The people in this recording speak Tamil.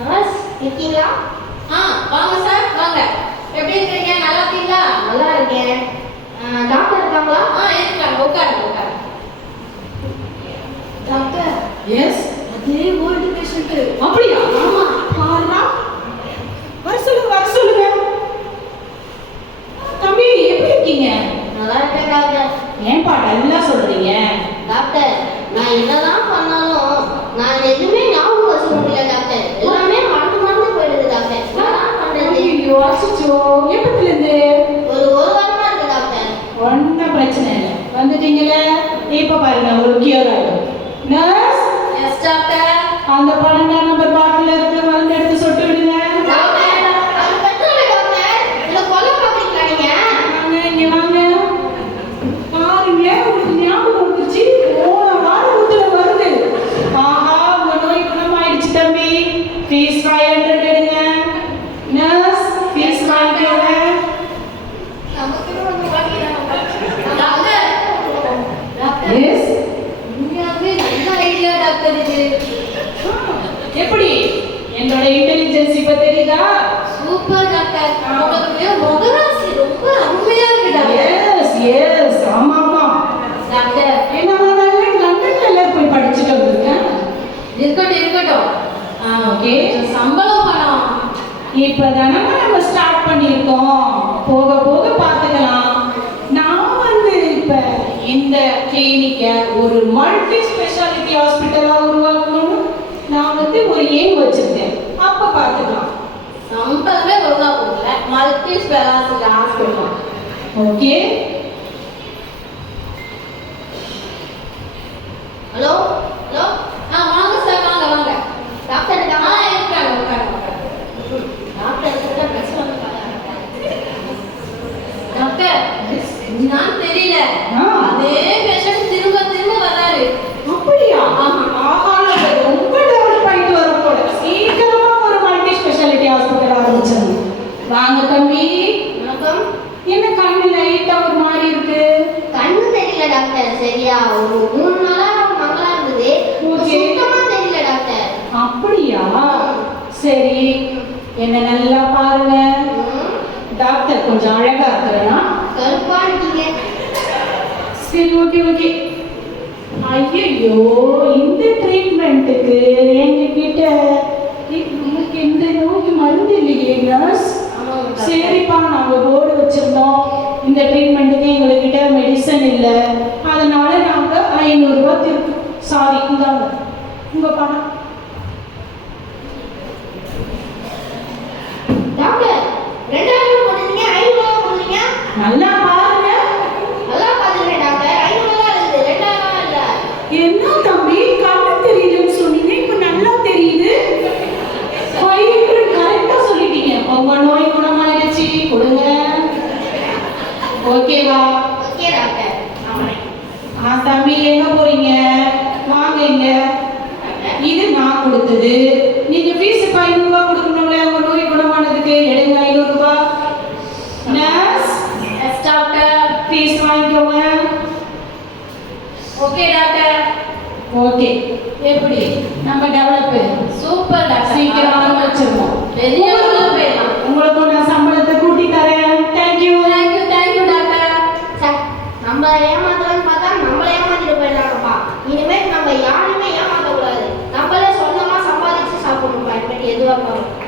நர்ஸ் இருக்கீங்களா? ஆ வாங்க சார் வாங்க. எப்படி இருக்கீங்க? நல்லா இருக்கீங்களா? நல்லா இருக்கேன். டாக்டர் இருக்காங்களா? ஆ இருக்காங்க. உட்காருங்க உட்காருங்க. டாக்டர். எஸ் அதே ஓல்டு பேஷண்ட் அப்படியா? ஆமா. பாருடா. வர சொல்லுங்க வர சொல்லுங்க. தம்பி எப்படி இருக்கீங்க? நல்லா இருக்கேன் டாக்டர். ஏன்பா நல்லா சொல்றீங்க? டாக்டர் நான் என்னதான் பண்ணாலும் நான் எதுவுமே ஞாபகம் வச்சுக்க முடியல டாக்டர் எல்லாமே மறந்து மறந்து போயிடுது டாக்டர் என்னதான் பண்றது ஐயோ அச்சோ எப்பத்துல இருந்து ஒரு ஒரு வாரமா இருக்கு டாக்டர். ஒன்றும் பிரச்சனை இல்லை. வந்துட்டீங்களே இப்ப பாருங்க உங்களுக்கு கியூர் ஆயிடும். Nurse yes doctor. அந்த பன்னெண்டாம் நம்பர் பாட்டில் இருக்க மருந்து எடுத்து சொட்டு விடுங்க. டாக்டர் அது பெட்ரோல் டாக்டர் இல்ல கொல்ல பாக்குறீங்களா நீங்க வாங்க இங்க வாங்க பாருங்க உங்களுக்கு ஞாபகம் வந்துருச்சு போன வாரம் ஊத்துல வருது ஆஹா உங்க நோய் குணமாயிடுச்சு தம்பி ஃபீஸ் ஃபைவ் ஹண்ட்ரட் எடுங்க நர்ஸ் ஃபீஸ் வாங்கிக்கோங்க டாக்டர் டாக்டர் எஸ் உண்மையாவே நல்ல ஐடியா டாக்டர் இது எப்படி? என்னோட இன்டெலிஜென்ஸ் இப்ப தெரியுதா? சூப்பர் டாக்டர் உங்களுக்கு முகராசி ரொம்ப அருமையா இருக்கு டாக்டர் எஸ் எஸ் ஆமா ஆமா. டாக்டர் என்ன நான் லண்டன்ல போய் படிச்சுட்டு வந்திருக்கேன். இருக்கட்டும் இருக்கட்டும். ஆ ஓகே சம்பளம் பணம். இப்பதானே நம்ம ஸ்டார்ட் பண்ணியிருக்கோம். போக போக பார்த்துக்கலாம். நான் வந்து இப்ப இந்த கிளினிக்கை ஒரு மல்டி ஸ்பெஷாலிட்டி ஹாஸ்பிட்டலா உருவாக்கணும்னு நான் வந்து ஒரு எய்ம் வச்சிருக்கேன்? அப்ப பார்த்துக்கலாம். சம்பளமே ஒழுங்கா கொடுக்கல. Multi speciality hospital okay hello hello ஆ வாங்க சார் வாங்க வாங்க. டாக்டர் ஆ இருக்காங்களா இருக்காங்க உட்காருங்க. டாக்டர் கிட்ட ட்ரெஸ் வந்து டாக்டர் நான் தெரியல ஆ. அதே பேஷண்ட் திரும்ப திரும்ப வராரு அப்படியா ஆமா. ஆஹா அது ரொம்ப டெவலப் ஆயிட்டு வரும் போல சீக்கிரமா ஒரு மல்டி ஸ்பெஷாலிட்டி ஹாஸ்பிட்டல் ஆரம்பிச்சாங்க வாங்க தம்பி. வணக்கம். என்ன கண்ணு லைட்டா ஒரு மாதிரி இருக்கு? கண்ணு தெரியல டாக்டர் சரியா? ஒரு மூணு நாளா மங்களா இருந்தது. சுத்தமா தெரியல டாக்டர் அப்படியா? சரி. என்ன நல்லா பாருங்க. டாக்டர் கொஞ்சம் அழகா இருக்கிறனா? கருப்பா இருக்கீங்க. சரி ஓகே ஓகே ஐயோ இந்த ட்ரீட்மெண்ட்டுக்கு எங்க கிட்ட உங்களுக்கு எந்த நோய்க்கு மருந்து இல்லையே நர்ஸ் ஆமாங்க டாக்டர். சரிப்பா நாங்கள் போர்டு வச்சிருந்தோம் இந்த ட்ரீட்மெண்ட்டுக்கு எங்ககிட்ட மெடிசன் இல்லை. அதனால நாங்கள் ஐநூறுரூவா திருப்பி சாரி இந்தாங்க உங்கள் பணம்? டாக்டர் ரெண்டாயிரம் போடுறீங்க ஐநூறு போடுறீங்க நல்லா பாருங்க நல்லா பாத்துக்கிறேன் டாக்டர் ஐநூறு தான் இருக்குது ரெண்டாயிரம் இல்ல என்ன தம்பி கண்ணு தெரியுதுன்னு சொன்னீங்க இப்போ நல்லா தெரியுது ஃபைவ் ஹண்ட்ரட் கரெக்டாக சொல்லிட்டீங்க உங்க நோய் குணமாயிடுச்சு கொடுங்க ஓகேவா? ஓகே டாக்டர் ஆ தம்பி எங்க போறீங்க? வாங்க இங்க. இது நான் கொடுத்தது. நீங்க ஃபீஸ் இப்போ ஐநூறுரூவா கொடுக்கணும்ல உங்க நோய் குணமானதுக்கு எடுங்க ஐநூறுரூவா நர்ஸ் எஸ் டாக்டர் ஃபீஸ் வாங்கிக்கோங்க. Okay doctor okay. எப்படி? நம்ம டெவலப் சூப்பர் டாக்டர் நம்ம ஏமாத்துறதுன்னு பார்த்தா நம்மள ஏமாத்திட்டு போயிடலாம்ப்பா இனிமேல் நம்ம யாருமே ஏமாத்தக்கூடாது. நம்மளே சொந்தமா சம்பாதிச்சு சாப்பிடணும்ப்பா இனிமேல் எதுவாக இருந்தாலும்.